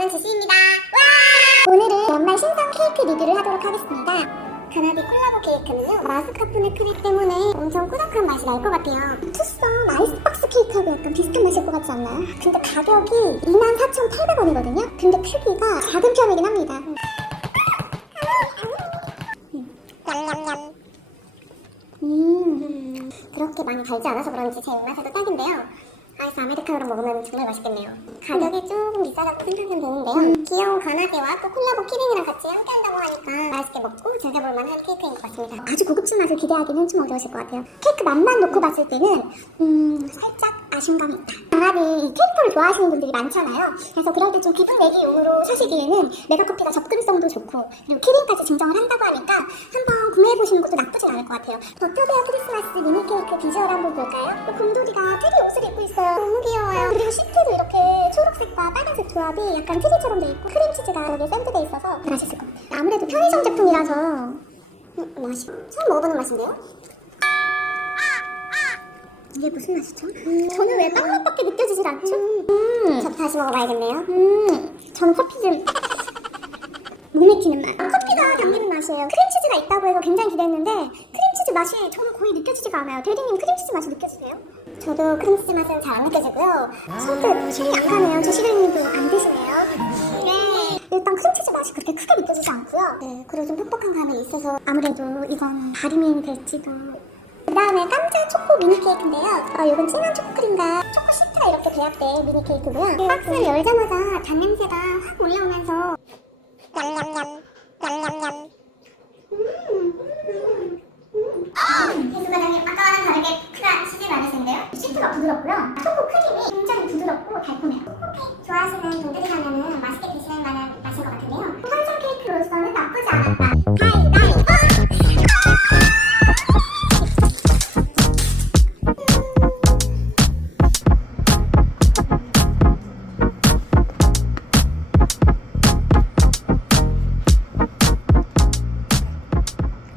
저는 지수입니다. 와! 오늘은 연말 신상 케이크 리뷰를 하도록 하겠습니다. 가나비 콜라보 케이크는요 마스카포네 크림 때문에 엄청 꾸덕한 맛이 날 것 같아요 투썸 아이스박스 케이크하고 약간 비슷한 맛일 것 같지 않나요? 근데 가격이 24,800원이거든요? 근데 크기가 작은 편이긴 합니다 음. 음. 음. 음, 그렇게 많이 달지 않아서 그런지 제 입맛에도 딱인데요 아이스 아메리카노로 먹으면 정말 맛있겠네요. 가격이 조금 비싸다고 생각은 되는데요. 귀여운 가나디와 또 콜라보 키링이랑 같이 함께 한다고 하니까 맛있게 먹고 즐겨볼 만한 케이크인 것 같습니다. 아주 고급진 맛을 기대하기는 좀 어려우실 것 같아요. 케이크 맛만 놓고 봤을 때는 음 살짝 아쉬움감이 있다. 가나디 이 케이크를 좋아하시는 분들이 많잖아요. 그래서 그럴 때 좀 기분 내기용으로 사시기에는 메가커피가 접근성도 좋고 그리고 키링까지 증정을 한다고 하니까 한번 구매해보시는 것도 나쁘진 않을 것 같아요. 버터베어 크리스마스 미니 케이크 비주얼 한번 볼까요? 또 곰돌이가 테디 옷을 입고 있어요. 너무 귀여워요. 그리고 시트도 이렇게 초록색과 빨간색 조합이 약간 트리처럼 돼 있고 크림치즈가 여기 샌드돼 있어서 맛있을 것 같아요. 아무래도 편의점 제품이라서 음, 맛이 처음 먹어보는 맛인데요? 이게 무슨 맛이죠? 저는 왜 빵 맛밖에 느껴지질 않죠? 음. 저도 다시 먹어봐야겠네요. 음. 저는 커피 좀 못 맥히는 맛. 커피가 담기는 맛이에요. 크림치 즈가 있다고 해서 굉장히 기대했는데 크림치즈 맛이 저는 거의 느껴지지가 않아요. 대리님 크림치즈 맛이 느껴지세요? 저도 크림치즈 맛은 잘 안 느껴지고요. 손끝 손이 약하네요. 조시대님도 안 드시네요. 네. 일단 크림치즈 맛이 그렇게 크게 느껴지지 않고요. 네, 그리고 좀 퍽퍽한 감이 있어서 아무래도 이건 바리미인 될지도. 그 다음에 깜짝 초코 미니 케이크인데요. 어, 이건 진한 초코크림과 초코 시트가 이렇게 배합된 미니 케이크고요. 박스를 열자마자 단냄새가 확 올라오면서 냠냠냠 냠냠냠 해수과